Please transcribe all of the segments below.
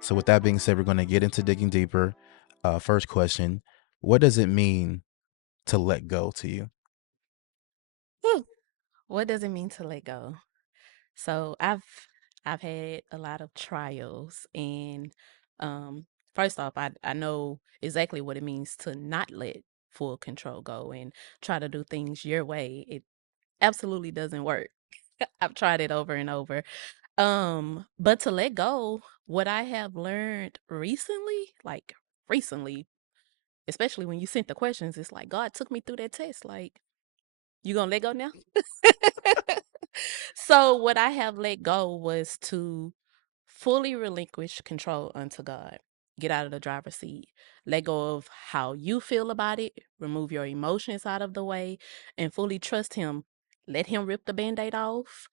So, with that being said, we're going to get into digging deeper. First question: what does it mean to let go to you? Whew. What does it mean to let go? So I've had a lot of trials and um first off I know exactly what it means to not let full control go and try to do things your way. It absolutely doesn't work. I've tried it over and over. But to let go, what I have learned recently, like recently, especially when you sent the questions, it's like God took me through that test. Like, you gonna let go now? So what I have let go was to fully relinquish control unto God. Get out of the driver's seat. Let go of how you feel about it. Remove your emotions out of the way and fully trust Him. Let Him rip the band aid off,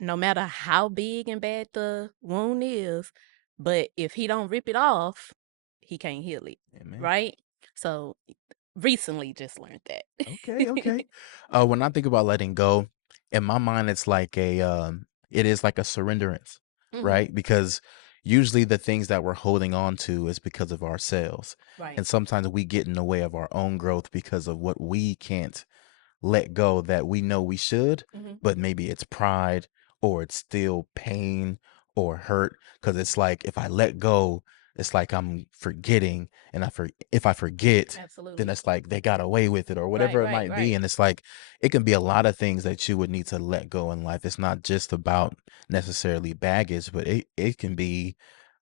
no matter how big and bad the wound is. But if He don't rip it off, He can't heal it. Amen. Right? So recently just learned Okay, that. okay. When I think about letting go, in my mind, it is like a surrenderance, Hmm. right? Because usually the things that we're holding on to is because of ourselves, Right. and sometimes we get in the way of our own growth because of what we can't let go that we know we should, Hmm. but maybe it's pride or it's still pain or hurt. Because it's like if I let go, it's like I'm forgetting, and if I forget, then Absolutely. it's like they got away with it or Right, whatever it right, might be. right. And it's like it can be a lot of things that you would need to let go in life. It's not just about necessarily baggage, but it can be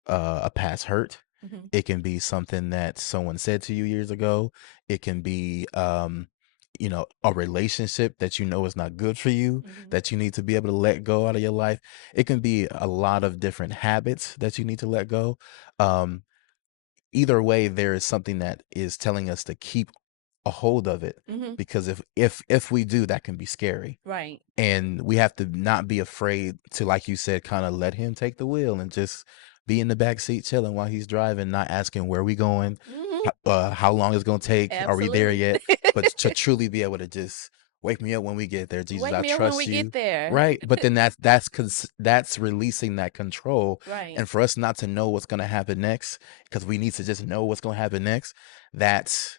a past hurt. Mhm, It can be something that someone said to you years ago. It can be, a relationship that you know is not good for you, mhm, that you need to be able to let go out of your life. It can be a lot of different habits that you need to let go. Um, Either way, there is something that is telling us to keep a hold of it, mhm. because if we do, that can be scary. Right. And we have to not be afraid to, like you said, kind of let him take the wheel and just be in the back seat chilling while he's driving, not asking where we going, Mhm. how long it's gonna take, are we there Absolutely. yet? But to truly be able to just wake me up when we get there, Jesus, Wake I me up when trust we get you. there. Right. But then that's releasing that control. Right. And for us not to know what's gonna happen next, because we need to just know what's gonna happen next, that's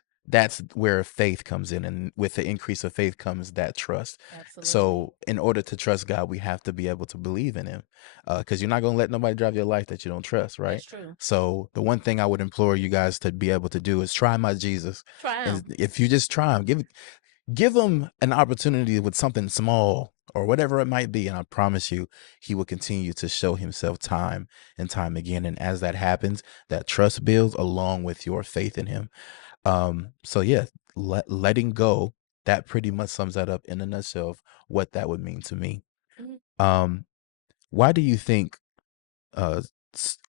where faith comes in. And with the increase of faith comes that trust. Absolutely. So, in order to trust God, we have to be able to believe in Him, because you're not going to let nobody drive your life that you don't trust, right? That's true. So, the one thing I would implore you guys to be able to do is try my Jesus, Try 'em. and if you just try Him, give Him an opportunity with something small or whatever it might be, and I promise you, He will continue to show Himself time and time again. And as that happens, that trust builds along with your faith in Him. So yeah, letting go, that pretty much sums that up in a nutshell of what that would mean to me. Mhm. Um, why do you think uh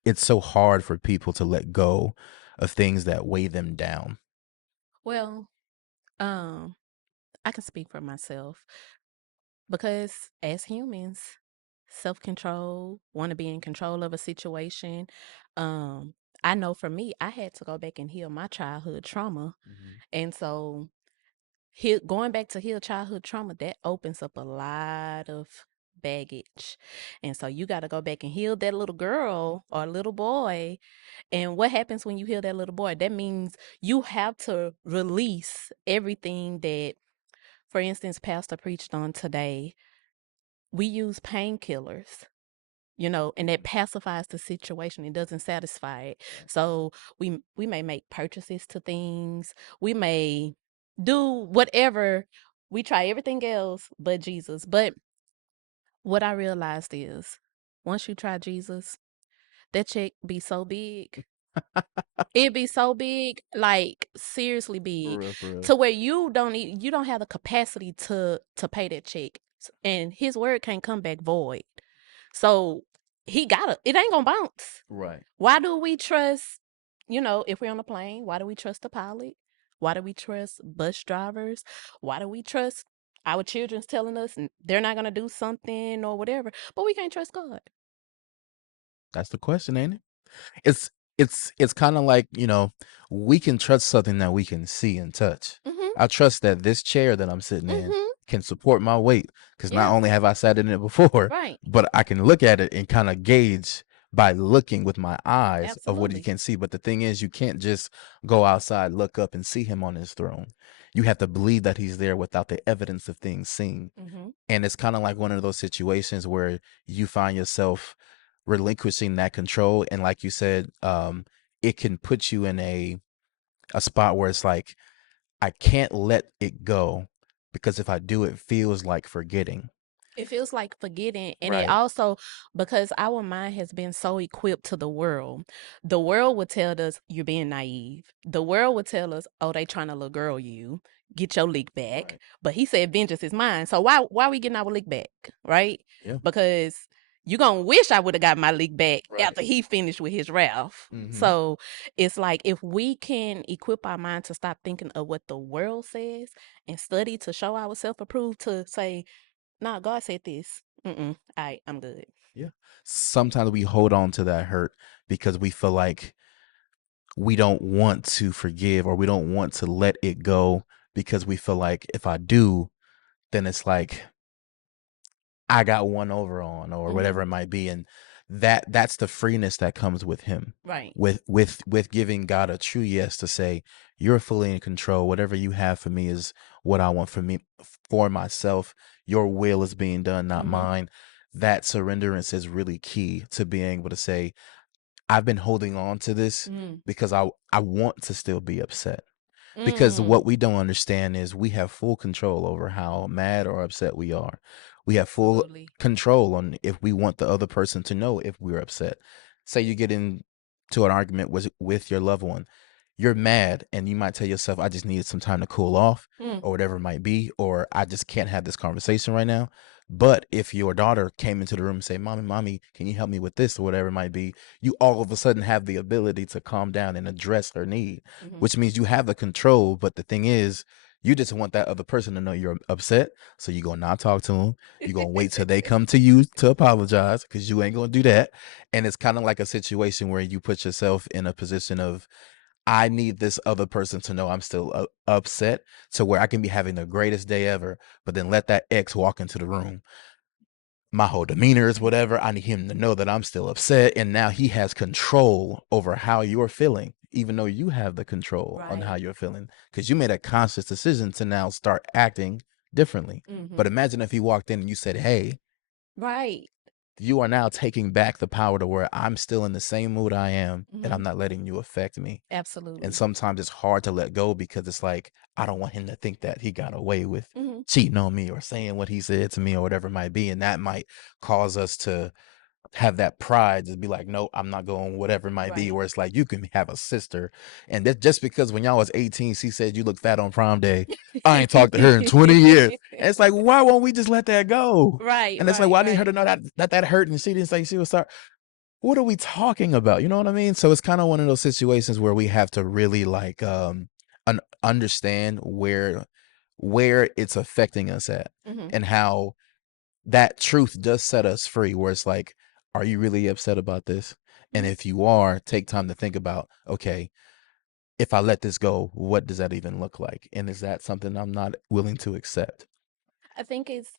it's so hard for people to let go of things that weigh them down? Well, um, I can speak for myself because as humans, self-control, want to be in control of a situation. Um, I know for me, I had to go back and heal my childhood trauma. Mhm. And so heal going back to heal childhood trauma, that opens up a lot of baggage. And so you got to go back and heal that little girl or little boy. And what happens when you heal that little boy? That means you have to release everything that, for instance, Pastor preached on today. We use painkillers, and that pacifies the situation. It doesn't satisfy it. So we may make purchases to things. We may do whatever. We try everything else but Jesus. But what I realized is once you try Jesus, that check be so big. It be so big, like seriously For big, real, for real. to where you don't have the capacity to pay that check. And his word can't come back void. So he gotta it ain't gonna bounce. Right. Why do we trust, if we're on a plane, why do we trust the pilot? Why do we trust bus drivers? Why do we trust our children's telling us they're not gonna do something or whatever, but we can't trust God? That's the question, ain't it? It's it's kind of like, we can trust something that we can see and touch. Mhm. I trust that this chair that I'm sitting in Mhm. can support my weight, because not Yeah. only have I sat in it before, Right. but I can look at it and kind of gauge by looking with my eyes of what he Absolutely. can see. But the thing is, you can't just go outside, look up, and see him on his throne. You have to believe that he's there without the evidence of things seen. Mm-hmm. And it's kind of like one of those situations where you find yourself relinquishing that control. And like you said, it can put you in a spot where it's like, I can't let it go because if I do, it feels like forgetting. It feels like forgetting. And it Right. also, because our mind has been so equipped to the world would tell us you're being naive. The world would tell us, oh, they trying to little girl you. Get your lick back. Right. But he said vengeance is mine. So why are we getting our lick back? Right? Yeah. Because you gonna wish I would have got my lick back Right. after he finished with his wrath. Mm-hmm. So it's like if we can equip our mind to stop thinking of what the world says and study to show ourselves approved to say, nah, God said this. Mm-mm. All right, I'm good. Yeah. Sometimes we hold on to that hurt because we feel like we don't want to forgive or we don't want to let it go because we feel like if I do, then it's like I got one over on or Mm-hmm. whatever it might be. And that's the freeness that comes with him. Right. With giving God a true yes to say, you're fully in control. Whatever you have for me is what I want for me for myself. Your will is being done, not Mm-hmm. mine. That surrenderance is really key to being able to say, I've been holding on to this Mm. because I want to still be upset. Because Mm. what we don't understand is we have full control over how mad or upset we are. We have full Absolutely. control on if we want the other person to know if we're upset. Say you get into an argument with your loved one, you're mad and you might tell yourself, I just needed some time to cool off Mm. or whatever it might be, or I just can't have this conversation right now. But if your daughter came into the room and say, mommy, can you help me with this or whatever it might be, you all of a sudden have the ability to calm down and address her need, Mm-hmm. which means you have the control. But the thing is, you just want that other person to know you're upset. So you're going to not talk to them. You're going to wait till they come to you to apologize because you ain't going to do that. And it's kind of like a situation where you put yourself in a position of, I need this other person to know I'm still upset to where I can be having the greatest day ever, but then let that ex walk into the room. My whole demeanor is whatever. I need him to know that I'm still upset. And now he has control over how you're feeling, even though you have the control on how Right. you're feeling because you made a conscious decision to now start acting differently. Mm-hmm. But imagine if he walked in and you said, hey, Right. you are now taking back the power to where I'm still in the same mood I am and Mm-hmm. I'm not letting you affect me. And Absolutely. sometimes it's hard to let go because it's like, I don't want him to think that he got away with Mm-hmm. cheating on me or saying what he said to me or whatever it might be. And that might cause us to have that pride to be like, no, I'm not going, whatever it might be. Right. Where it's like, you can have a sister. And that just because when y'all was 18, she said you look fat on prom day, I ain't talked to her in 20 years. And it's like, why won't we just let that go? Right. And it's like, Right. well, I need her to Right. know that hurt. And she didn't say she was sorry. What are we talking about? You know what I mean? So it's kind of one of those situations where we have to really like understand where it's affecting us at Mm-hmm. and how that truth does set us free where it's like, are you really upset about this? And Mm-hmm. if you are, take time to think about, okay, if I let this go, what does that even look like? And is that something I'm not willing to accept? I think it's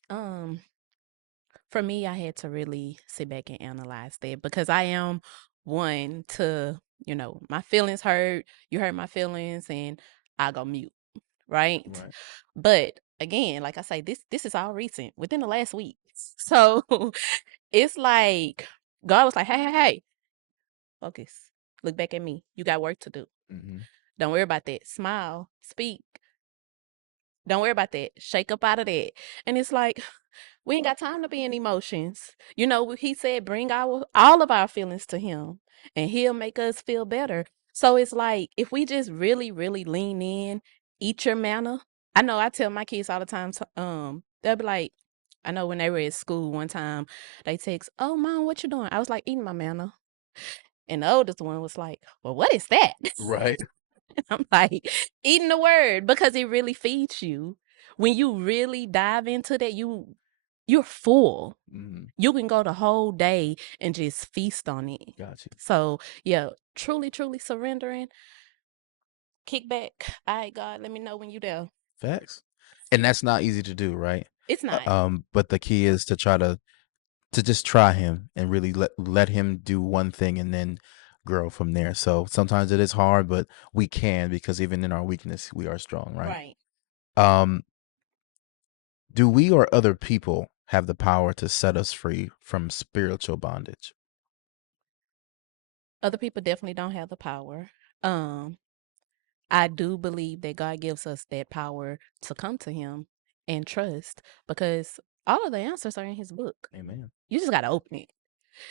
for me, I had to really sit back and analyze that because I am one to, my feelings hurt, you hurt my feelings, and I go mute, right? Right. But again, like I say, this is all recent, within the last week. So it's like God was like, hey, focus. Look back at me. You got work to do. Mm-hmm. Don't worry about that. Smile, speak. Don't worry about that. Shake up out of that. And it's like, we ain't got time to be in emotions. He said bring all of our feelings to him and he'll make us feel better. So it's like if we just really, really lean in, eat your manna. I know I tell my kids all the time, they'll be like, I know when they were at school one time, they text, oh mom, what you doing? I was like, eating my manna. And the oldest one was like, well, what is that? Right. I'm like, eating the word because it really feeds you. When you really dive into that, you're full. Mm-hmm. You can go the whole day and just feast on it. Got you. So yeah, truly, truly surrendering. Kick back. All right, God, let me know when you there. Facts. And that's not easy to do, right? It's not. But the key is to try to to just try him and really let him do one thing and then grow from there. So sometimes it is hard, but we can, because even in our weakness, we are strong, right? Right. Um, do we or other people have the power to set us free from spiritual bondage? Other people definitely don't have the power. Um, I do believe that God gives us that power to come to Him and trust, because all of the answers are in His book. Amen. You just got to open it.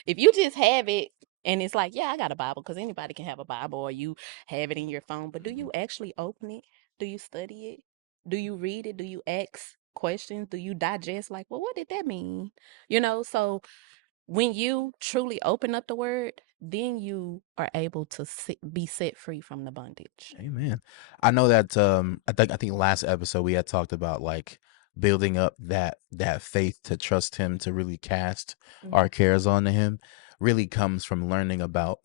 If you just have it and it's like, yeah, I got a Bible, because anybody can have a Bible, or you have it in your phone, but do Mhm. you actually open it? Do you study it? Do you read it? Do you ask questions? Do you digest, like, well, what did that mean? So when you truly open up the word, then you are able to be set free from the bondage. Amen. I know that I think last episode we had talked about like building up that faith to trust him, to really cast Mhm. our cares onto him, really comes from learning about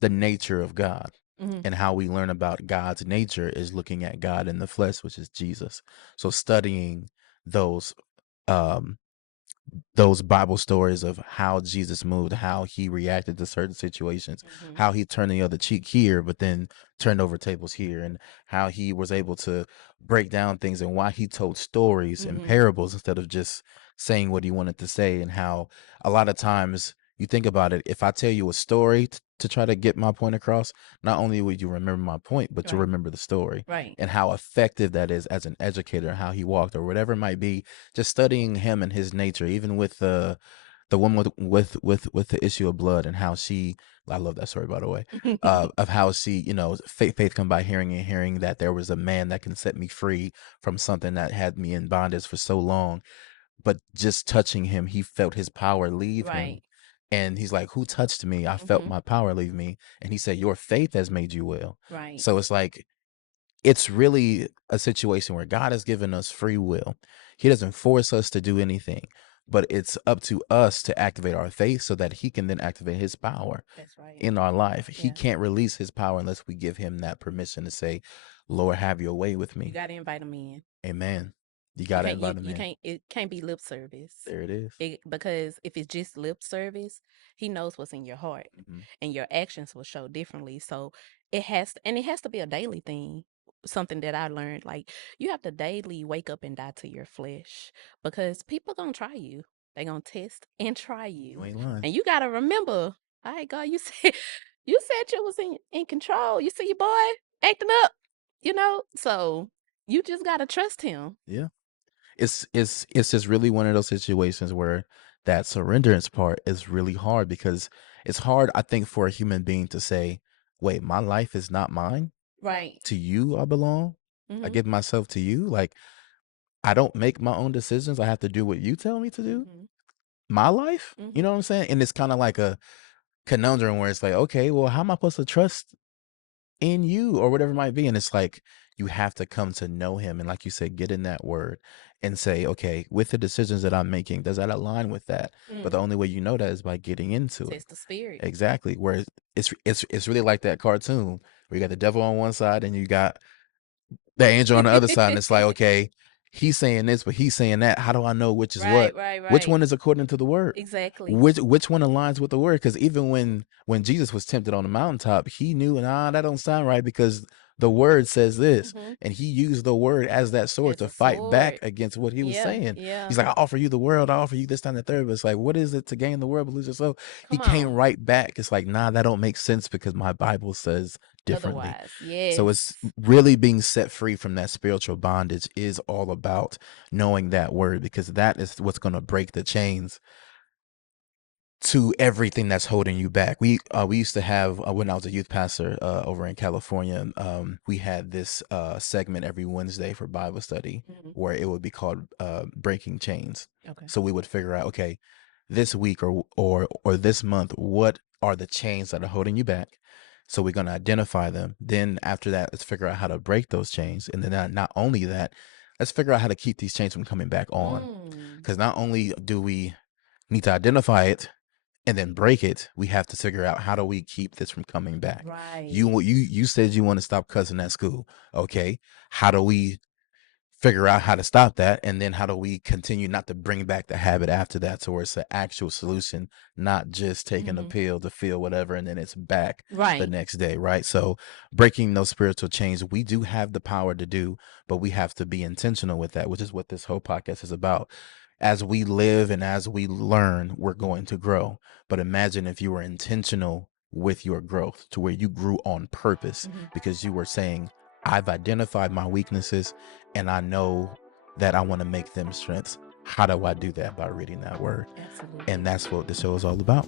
the nature of God. Mhm. And how we learn about God's nature is looking at God in the flesh, which is Jesus. So studying those um those Bible stories of how Jesus moved, how he reacted to certain situations, Mhm. how he turned the other cheek here, but then turned over tables here, and how he was able to break down things, and why he told stories and Mhm. parables instead of just saying what he wanted to say. And how a lot of times you think about it, if I tell you a story to try to get my point across, not only will you remember my point, but you'll Right. remember the story, Right. and how effective that is as an educator, how he walked or whatever it might be. Just studying him and his nature, even with the woman with the issue of blood, and how she, I love that story, by the way, of how she, faith come by hearing, and hearing that there was a man that can set me free from something that had me in bondage for so long. But just touching him, he felt his power leave him. Right. And he's like, who touched me? I felt Mhm. my power leave me. And he said, your faith has made you well. Right. So it's like, it's really a situation where God has given us free will. He doesn't force us to do anything, but it's up to us to activate our faith so that he can then activate his power That's right. in our life. He Yeah. can't release his power unless we give him that permission to say, Lord, have your way with You me. got to invite them in. Amen. You You got to can't invite him you in. can't it can't be lip service. There it is. Because if it's just lip service, he knows what's in your heart, Mhm. and your actions will show differently. So it has to be a daily thing. Something that I learned, like, you have to daily wake up and die to your flesh, because people gonna try you. They gonna test and try You you, ain't lying. and you gotta remember, all right, God, you said you was in control. You see your boy acting up, so you just gotta trust him. Yeah. It's just really one of those situations where that surrenderance part is really hard, because it's hard, I think, for a human being to say, wait, my life is not mine. Right. To you I belong. I Mhm. give myself to you. Like, I don't make my own decisions. I have to do what you tell me to do. Mhm. My life. You know Mhm. what I'm saying? And it's kind of like a conundrum where it's like, okay, well, how am I supposed to trust in you or whatever it might be? And it's like you have to come to know him, and like you said, get in that word and say, okay, with the decisions that I'm making, does that align with that? But the Mm. only way you know that is by getting into it. Test the spirit. Exactly. Where it's really like that cartoon where you got the devil on one side and you got the angel on the other side, and it's like, okay, he's saying this, but he's saying that. How do I know which is Right, what? right, Which right. one is according to the word? Exactly. Which one aligns with the word? Because even when Jesus was tempted on the mountaintop, he knew, nah, that don't sound right, because the word says this, Mhm. and he used the word as that sword As to a fight back sword. against what he was Yeah, saying. yeah. He's like, I offer you the world, I offer you this, time, the third. But it's like, what is it to gain the world but lose yourself? He Come came on. right back. It's like, nah, that don't make sense because my Bible says differently. Otherwise, So yes. it's really being set free from that spiritual bondage is all about knowing that word, because that is what's going to break the chains to everything that's holding you back. We used to have, when I was a youth pastor over in California, we had this segment every Wednesday for Bible study Mhm. where it would be called breaking chains. Okay. So we would figure out, okay, this week or this month, what are the chains that are holding you back? So we're going to identify them. Then after that, let's figure out how to break those chains. And then not only that, let's figure out how to keep these chains from coming back on. Mm. Because not only do we need to identify it and then break it, we have to figure out, how do we keep this from coming back? Right. You said you want to stop cussing at school. Okay. How do we figure out how to stop that, and then how do we continue not to bring back the habit after that, so it's an actual solution, not just taking a pill to feel whatever and then it's back the Right. next day, right? So breaking those spiritual chains, we do have the power to do, but we have to be intentional with that, which is what this whole podcast is about. As we live and as we learn, we're going to grow. But imagine if you were intentional with your growth, to where you grew on purpose, because you were saying, I've identified my weaknesses and I know that I want to make them strengths. How do I do that? By reading that word. Absolutely. And that's what the show is all about.